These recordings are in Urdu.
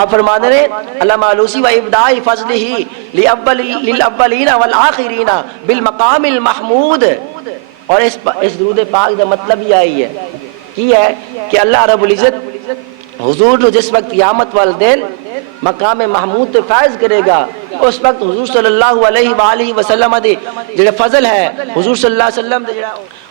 آپ فرماتے ہیں علامہ علوسی و ابداء فضلہ للاولین والآخرین بالمقام المحمود. اور اس درود پاک کا مطلب یہ آئی ہے کہ اللہ رب العزت حضور جو جس وقت قیامت والدین مقام محمود تے فائز کرے گا، اس وقت حضور صلی اللہ علیہ وآلہ وسلم دے جڑے فضل ہے، حضور صلی اللہ علیہ وسلم دے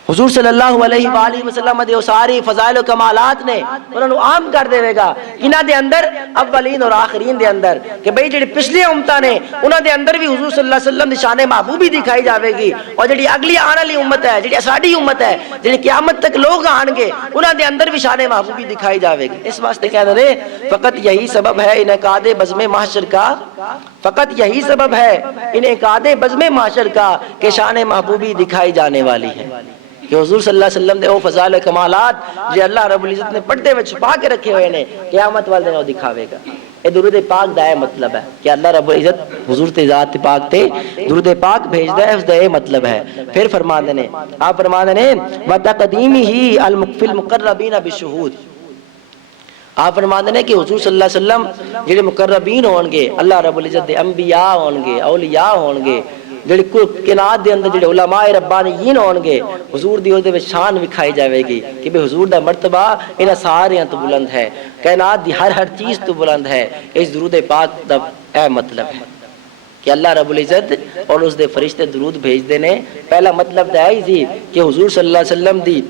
حضور صلی اللہ علیہ وآلہ وسلم دے ساری فضائل و کمالات نے انہوں نے عام کر دے گا انہ دے اندر اولین اور آخرین دے اندر، کہ بھئی جڑے پچھلے امتہ نے انہ دے اندر بھی حضور صلی اللہ علیہ وسلم دی شان محبوبی دکھائی جاوے گی، اور جڑی اگلی آنے والی امت ہے، جڑی اساڈی امت ہے، جڑی قیامت تک لوگ آن گے، انہ دے اندر بھی شان محبوبی دکھائی جاوے گی. اس واسطے کہہ رہے فقط یہی سبب ہے انعقاد بزم محشر کا، فقط یہی سبب ہے انعقاد بزم محشر کا کہ شان محبوبی دکھائی جانے والی ہے، کہ حضور صلی اللہ علیہ وسلم دے او فضائل و کمالات جو اللہ رب العزت نے پردے میں چھپا کے رکھے ہوئے نے، قیامت والے دن وہ دکھاوے گا. یہ درود پاک دا مطلب ہے کہ اللہ رب العزت حضور تے ذات پاک تے درود پاک بھیجدا ہے، اس دا یہ مطلب ہے. پھر فرماندے نے آپ فرماندے نے وتقدیمہ فی المقربین بالشہود. آپ فرماندے نے کہ حضور صلی اللہ علیہ وسلم جڑے مقربین ہون گے، اللہ رب العزت دے انبیاء ہون گے، اولیاء ہون گے، جڑے کائنات دے اندر جڑے علماء ربانیین ہون گے، حضور دی اس دے وچ شان وکھائی جاوے گی کہ بے حضور دا مرتبہ انہاں ساریاں تو بلند ہے، کائنات دی ہر چیز تو بلند ہے. اس درود پاک دا اے مطلب ہے کہ اللہ رب العزت اور اس دے فرشتے درود بھیجدے نے. پہلا مطلب دا ہے سی کہ حضور صلی اللہ علیہ وسلم دی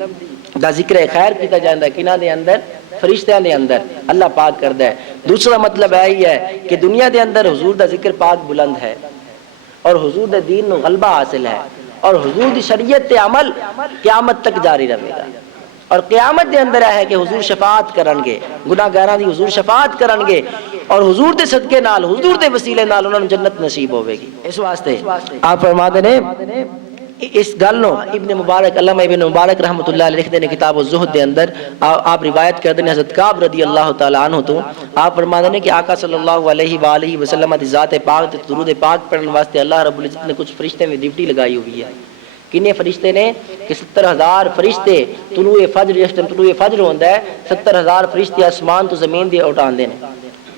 دا ذکر خیر کیتا جاندا ہے کنہاں دے اندر، فرشتیاں دے اندر اللہ پاک کردا ہے. دوسرا مطلب ہے کہ دنیا دے اندر حضور دا ذکر پاک بلند ہے اور حضور دے دین نو غلبہ حاصل ہے، اور حضور دی شریعت تے عمل قیامت تک جاری رہے گا. اور قیامت دے اندر ہے کہ حضور شفاعت کرن گے، گناہگاراں دی حضور شفاعت کرن گے، اور حضور دے صدقے نال، حضور دے وسیلے نال انہاں نوں جنت نصیب ہوے گی. اس واسطے آپ فرماتے ہیں اس گل نو ابن مبارک علامہ ابن مبارک رحمۃ اللہ علیہ لکھتے ہیں کتاب الزہد دے اندر، آپ روایت کرتے ہیں حضرت کعب رضی اللہ تعالی عنہ تو. آپ فرماتے ہیں کہ آقا صلی اللہ علیہ وآلہ وسلم دی ذات پاک تے درود پاک پڑھنے واسطے اللہ رب العزت نے کچھ فرشتے میں ڈیوٹی لگائی ہوئی ہے. کنے فرشتے نے کہ 70,000 فرشتے طلوع فجر، جس ٹائم طلوع فجر ہوندا ہے 70,000 فرشتے آسمان تو زمین دے اٹھاندے نے،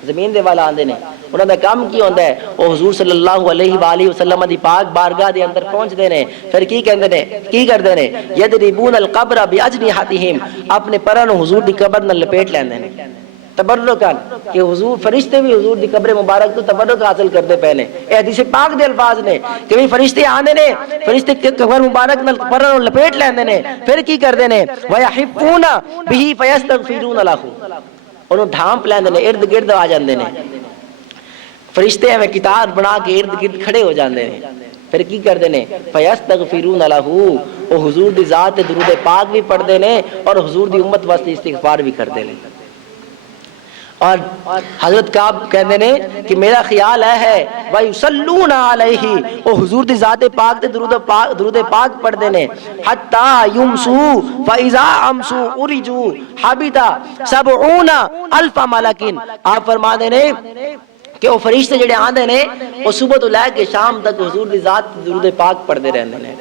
زمین دے والا آندے نے. انہاں دا کام کی ہوندا ہے، وہ حضور صلی اللہ علیہ وآلہ وسلم دی پاک بارگاہ دے اندر پہنچ دے نے. پھر کی کہندے نے، کی کردے نے، یضربون القبر باجنحتہم، اپنے پراں نوں حضور دی قبر نال لپیٹ لیندے نے تبرکان، کہ حضور فرشتے بھی حضور دی قبر مبارک تو تبرک حاصل کرتے پے نے. اے حدیث پاک دے الفاظ نے کہ فرشتے آندے نے، فرشتے قبر مبارک نال پراں نوں لپیٹ لیندے نے. پھر کی کردے نے، ویحفون بہ فیستغفرون لہ، انہوں ڈھانپ لیندے نے، ارد گرد آ جاندے نے. فرشتے ہمیں کتاب بنا کے ارد گرد کھڑے ہو جاندے نے. پھر کی کردے نے، فیستغفرون لہ، وہ حضور دی ذات درود پاک بھی پڑھدے نے اور حضور دی امت واسطے استغفار بھی کردے نے. اور حضرت کعب کہندے نے کہ میرا خیال ہے وَيُصَلُّونَ عَلَيْهِ، وہ حضور دی ذات پاک تے درود پاک پڑھدے نے. حَتَّى يُمْسُوا فَإِذَا أَمْسُوا أُرِجُوا حَبِطَ 70,000 مَلَكٍ. آپ فرما دے نے کہ وہ فرشتے جڑے آندے نے وہ صبح تو لے کے شام تک حضور دی ذات درود پاک پڑھدے رہندے نے.